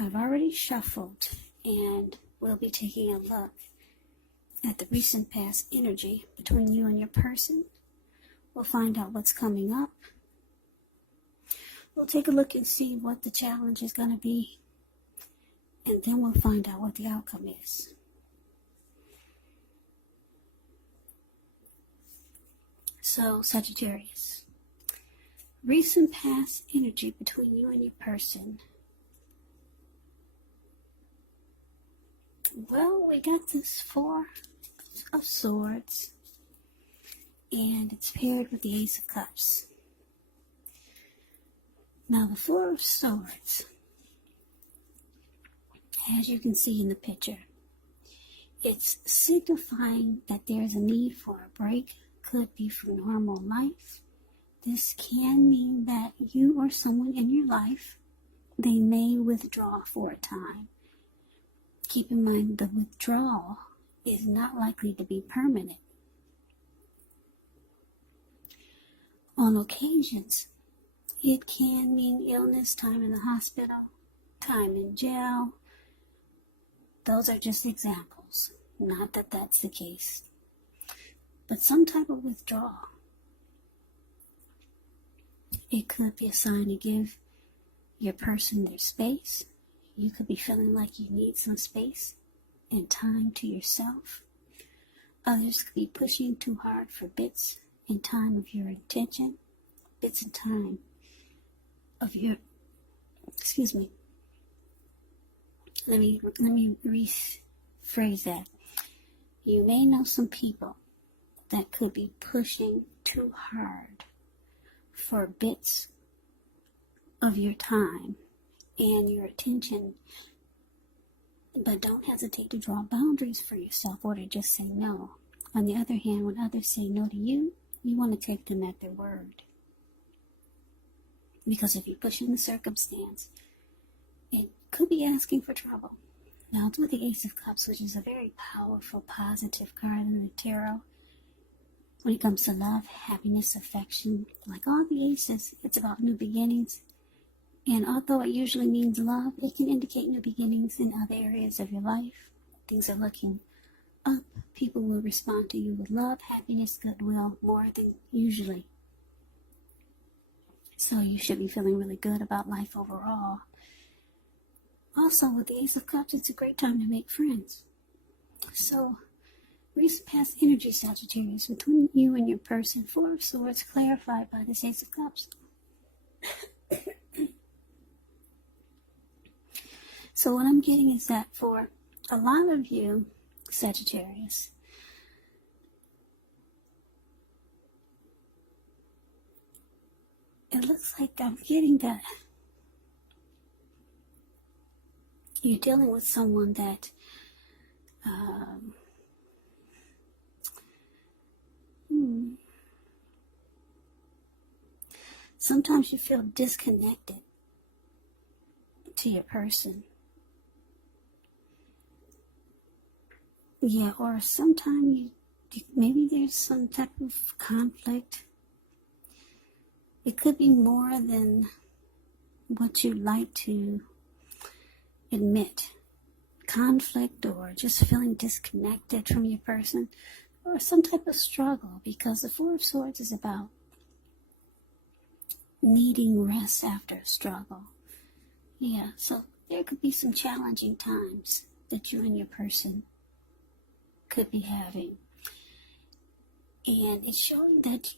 I've already shuffled, and we'll be taking a look at the recent past energy between you and your person. We'll find out what's coming up. We'll take a look and see what the challenge is going to be, and then we'll find out what the outcome is. So, Sagittarius, recent past energy between you and your person. Well, we got this Four of Swords, and it's paired with the Ace of Cups. Now, the Four of Swords, as you can see in the picture, it's signifying that there's a need for a break. Could be from normal life. This can mean that you or someone in your life, they may withdraw for a time. Keep in mind, the withdrawal is not likely to be permanent. On occasions, it can mean illness, time in the hospital, time in jail. Those are just examples. Not that that's the case. But some type of withdrawal. It could be a sign to give your person their space. You could be feeling like you need some space and time to yourself. Others could be pushing too hard for bits and time of your attention, bits and time of your, let me rephrase that. You may know some people that could be pushing too hard for bits of your time and your attention, but don't hesitate to draw boundaries for yourself or to just say no. On the other hand, when others say no to you, you want to take them at their word. Because if you push in the circumstance, it could be asking for trouble. Now, it's with the Ace of Cups, which is a very powerful, positive card in the tarot. When it comes to love, happiness, affection, like all the aces, it's about new beginnings. And although it usually means love, it can indicate new beginnings in other areas of your life. Things are looking up. People will respond to you with love, happiness, goodwill, more than usually. So you should be feeling really good about life overall. Also, with the Ace of Cups, it's a great time to make friends. So, recent past energy, Sagittarius, between you and your person. Four of Swords clarified by this Ace of Cups. So what I'm getting is that for a lot of you, Sagittarius, it looks like I'm getting that you're dealing with someone that sometimes you feel disconnected to your person. Yeah, or sometimes maybe there's some type of conflict. It could be more than what you'd like to admit. Conflict or just feeling disconnected from your person, or some type of struggle, because the Four of Swords is about needing rest after a struggle. Yeah, so there could be some challenging times that you and your person could be having. And it's showing that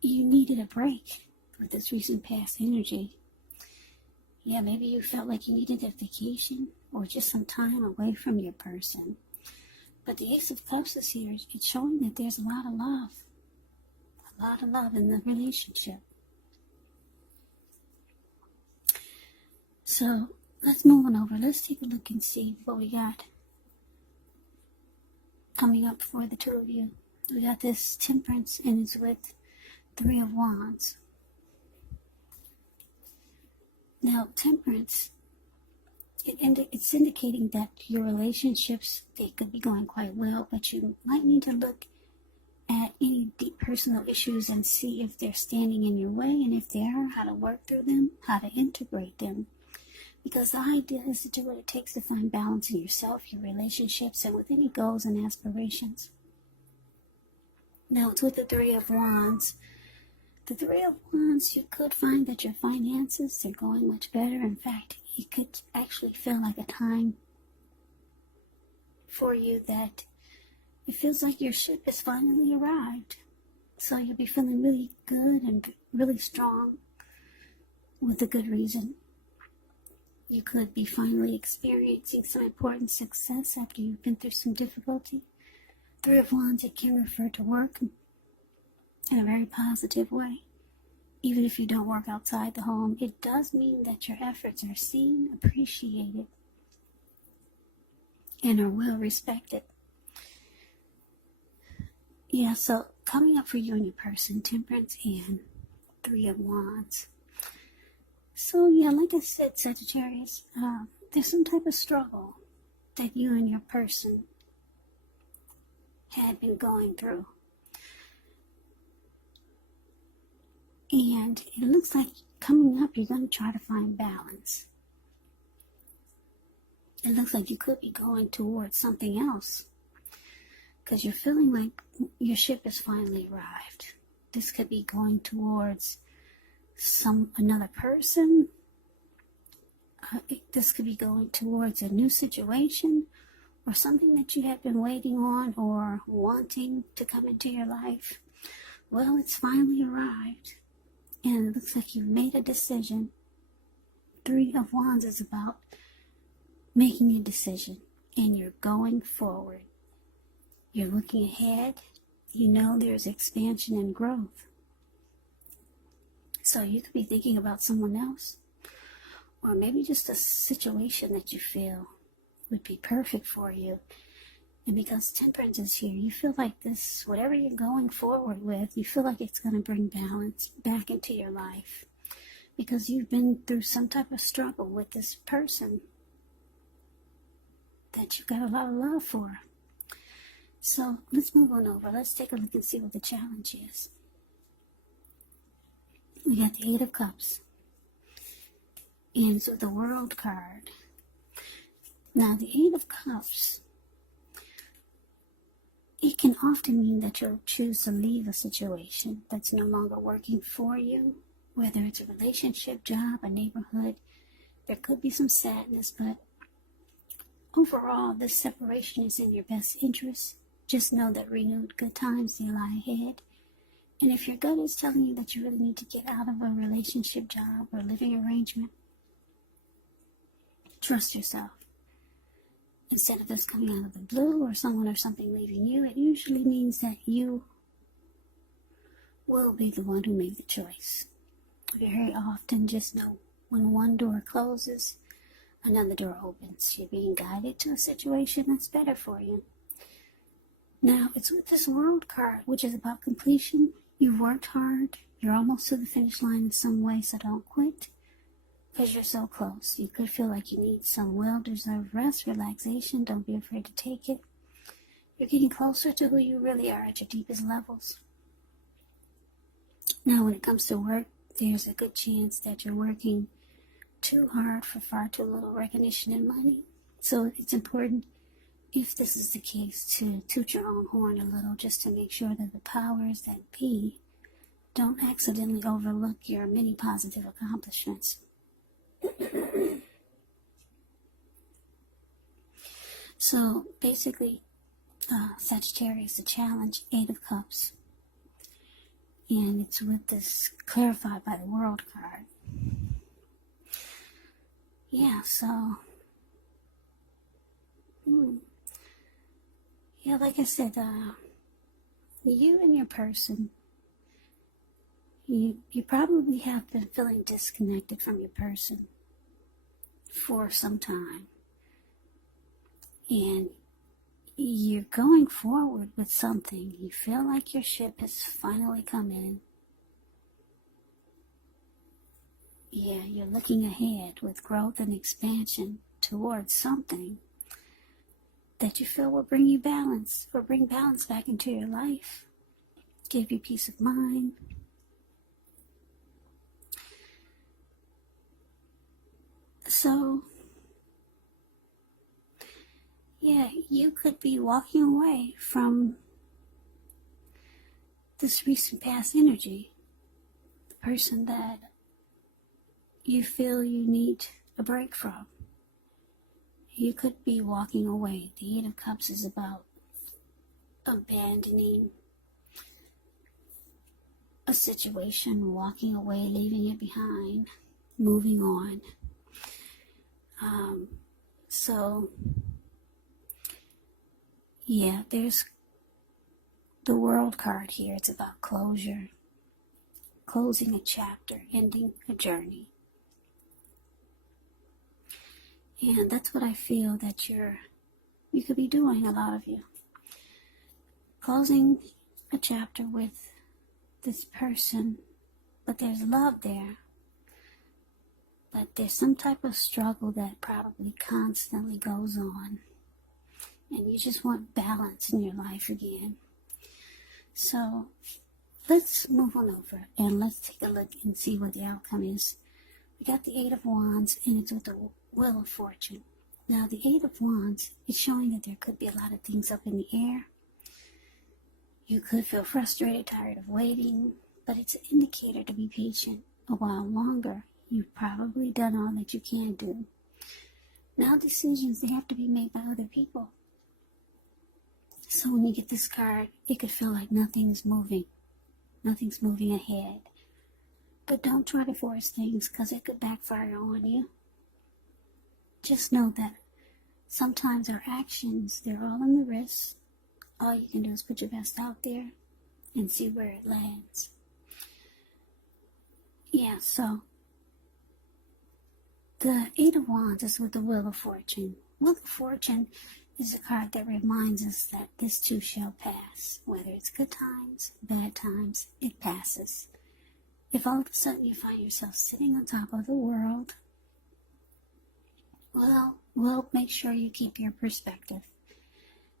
you needed a break with this recent past energy. Yeah, maybe you felt like you needed a vacation or just some time away from your person. But the Ace of Cups is here. It's showing that there's a lot of love in the relationship. So let's move on over. Let's take a look and see what we got coming up for the two of you. We got this Temperance, and it's with Three of Wands. Now, Temperance, it's indicating that your relationships, they could be going quite well, but you might need to look at any deep personal issues and see if they're standing in your way, and if they are, how to work through them, how to integrate them. Because the idea is to do what it takes to find balance in yourself, your relationships, and with any goals and aspirations. Now, it's with the Three of Wands. The Three of Wands, you could find that your finances are going much better. In fact, it could actually feel like a time for you that it feels like your ship has finally arrived. So you'll be feeling really good and really strong with a good reason. You could be finally experiencing some important success after you've been through some difficulty. Three of Wands, it can refer to work in a very positive way. Even if you don't work outside the home, it does mean that your efforts are seen, appreciated, and are well respected. Yeah, so coming up for you and your person, Temperance and Three of Wands. So yeah, like I said, Sagittarius, there's some type of struggle that you and your person had been going through. And it looks like coming up, you're going to try to find balance. It looks like you could be going towards something else, because you're feeling like your ship has finally arrived. This could be going towards another person. This could be going towards a new situation or something that you have been waiting on or wanting to come into your life. Well, it's finally arrived. And it looks like you've made a decision. Three of Wands is about making a decision, and you're going forward. You're looking ahead. You know there's expansion and growth. So you could be thinking about someone else, or maybe just a situation that you feel would be perfect for you. And because Temperance is here, you feel like this, whatever you're going forward with, you feel like it's going to bring balance back into your life. Because you've been through some type of struggle with this person that you've got a lot of love for. So let's move on over. Let's take a look and see what the challenge is. We got the Eight of Cups. And so the World card. Now the Eight of Cups, it can often mean that you'll choose to leave a situation that's no longer working for you, whether it's a relationship, job, a neighborhood. There could be some sadness, but overall, this separation is in your best interest. Just know that renewed good times, they lie ahead. And if your gut is telling you that you really need to get out of a relationship, job, or living arrangement, trust yourself. Instead of this coming out of the blue or someone or something leaving you, it usually means that you will be the one who made the choice. Very often, just know when one door closes, another door opens. You're being guided to a situation that's better for you. Now, it's with this World card, which is about completion. You've worked hard. You're almost to the finish line in some way, so don't quit. Because you're so close. You could feel like you need some well-deserved rest, relaxation. Don't be afraid to take it. You're getting closer to who you really are at your deepest levels. Now, when it comes to work, there's a good chance that you're working too hard for far too little recognition and money. So it's important, if this is the case, to toot your own horn a little, just to make sure that the powers that be don't accidentally overlook your many positive accomplishments. So basically, Sagittarius, the challenge, Eight of Cups. And it's with this clarified by the World card. Yeah, so yeah, like I said, you and your person, you probably have been feeling disconnected from your person for some time. And you're going forward with something. You feel like your ship has finally come in. Yeah, you're looking ahead with growth and expansion towards something that you feel will bring you balance, or bring balance back into your life, give you peace of mind. So, yeah, you could be walking away from this recent past energy, the person that you feel you need a break from. You could be walking away. The Eight of Cups is about abandoning a situation, walking away, leaving it behind, moving on. So, yeah, there's the World card here. It's about closure, closing a chapter, ending a journey. And that's what I feel that you could be doing, a lot of you. Closing a chapter with this person, but there's love there. But there's some type of struggle that probably constantly goes on. And you just want balance in your life again. So let's move on over and let's take a look and see what the outcome is. We got the Eight of Wands, and it's with the Wheel of Fortune. Now, the Eight of Wands is showing that there could be a lot of things up in the air. You could feel frustrated, tired of waiting, but it's an indicator to be patient a while longer. You've probably done all that you can do. Now, decisions, they have to be made by other people. So when you get this card, it could feel like nothing is moving. Nothing's moving ahead. But don't try to force things, because it could backfire on you. Just know that sometimes our actions, they're all in the wrist. All you can do is put your best out there and see where it lands. Yeah, so the Eight of Wands is with the Wheel of Fortune. Wheel of Fortune is a card that reminds us that this too shall pass. Whether it's good times, bad times, it passes. If all of a sudden you find yourself sitting on top of the world, well, make sure you keep your perspective.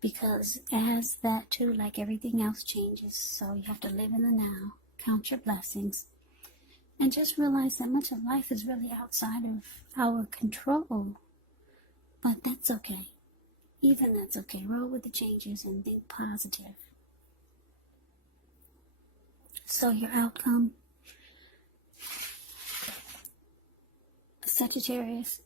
Because as that too, like everything else, changes, so you have to live in the now, count your blessings, and just realize that much of life is really outside of our control. But that's okay. Even that's okay. Roll with the changes and think positive. So your outcome, Sagittarius,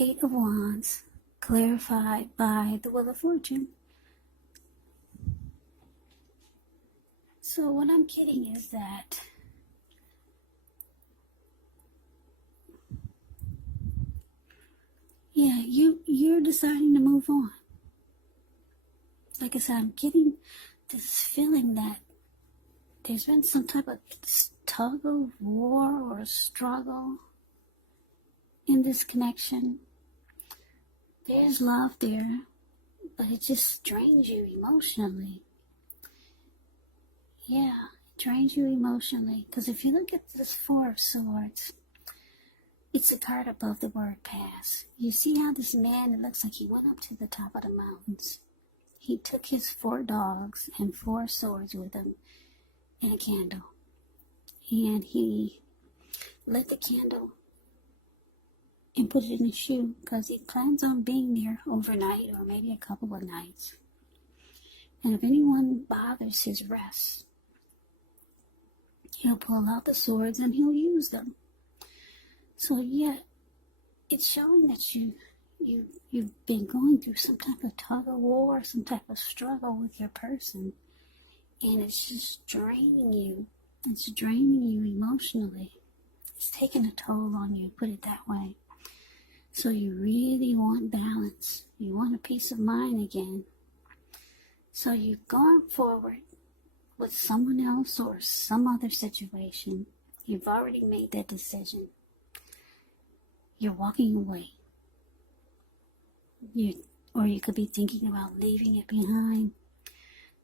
Eight of Wands, clarified by the Wheel of Fortune. So what I'm getting is that you're deciding to move on. Like I said, I'm getting this feeling that there's been some type of tug of war or struggle in this connection. There's love there, but it just drains you emotionally. Yeah, it drains you emotionally. Because if you look at this Four of Swords, it's a card above the word pass. You see how this man, it looks like he went up to the top of the mountains. He took his 4 dogs and 4 swords with him and a candle. And he lit the candle and put it in his shoe because he plans on being there overnight or maybe a couple of nights. And if anyone bothers his rest, he'll pull out the swords and he'll use them. So yeah, it's showing that you've been going through some type of tug of war, some type of struggle with your person, and it's just draining you. It's draining you emotionally. It's taking a toll on you, put it that way. So you really want balance. You want a peace of mind again. So you've gone forward with someone else or some other situation. You've already made that decision. You're walking away. Or you could be thinking about leaving it behind.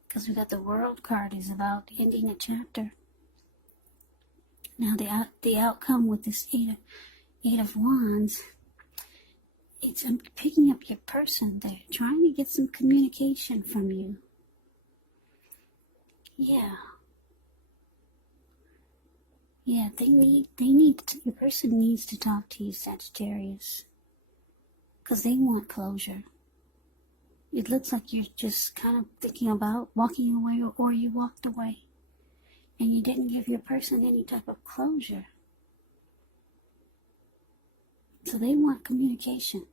Because we got the World card is about ending a chapter. Now the outcome with this Eight of Wands, I'm picking up your person there, trying to get some communication from you. Yeah. Yeah, your person needs to talk to you, Sagittarius, because they want closure. It looks like you're just kind of thinking about walking away, or you walked away, and you didn't give your person any type of closure. So they want communication.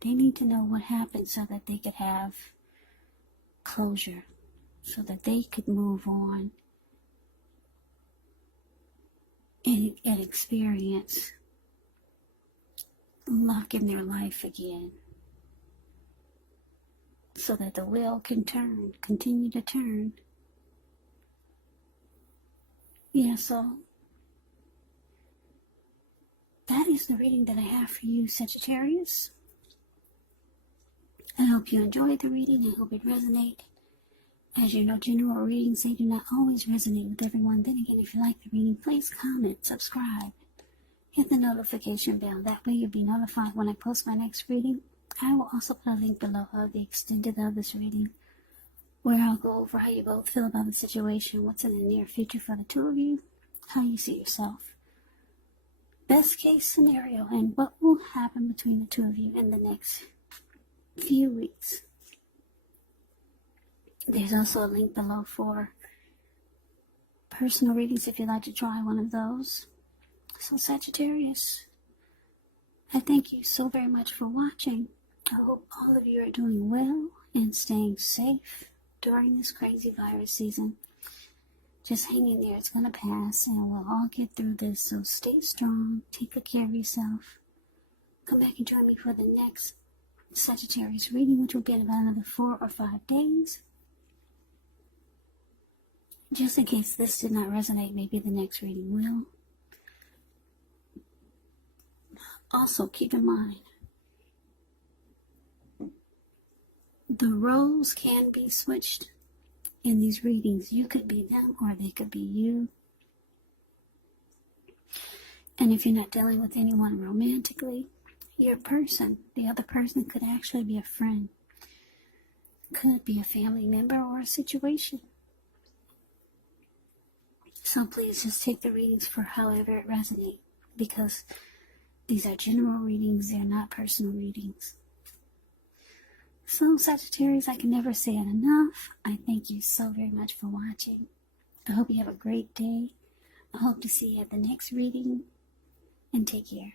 They need to know what happened so that they could have closure, so that they could move on and experience luck in their life again, so that the wheel can continue to turn. Yeah, so that is the reading that I have for you, Sagittarius. I hope you enjoyed the reading. I hope it resonated. As you know, general readings, they do not always resonate with everyone. Then again, if you like the reading, please comment, subscribe, hit the notification bell. That way you'll be notified when I post my next reading. I will also put a link below of the extended of this reading, where I'll go over how you both feel about the situation, what's in the near future for the two of you, how you see yourself, best case scenario, and what will happen between the two of you in the next few weeks. There's also a link below for personal readings if you'd like to try one of those. So Sagittarius, I thank you so very much for watching. I hope all of you are doing well and staying safe during this crazy virus season. Just hang in there, it's going to pass, and we'll all get through this. So stay strong, take good care of yourself. Come back and join me for the next Sagittarius reading, which will be in about another 4 or 5 days. Just in case this did not resonate, maybe the next reading will. Also, keep in mind, the roles can be switched in these readings. You could be them, or they could be you. And if you're not dealing with anyone romantically, your person, the other person, could actually be a friend, could be a family member, or a situation. So please just take the readings for however it resonates, because these are general readings, they're not personal readings. So Sagittarius, I can never say it enough. I thank you so very much for watching. I hope you have a great day. I hope to see you at the next reading, and take care.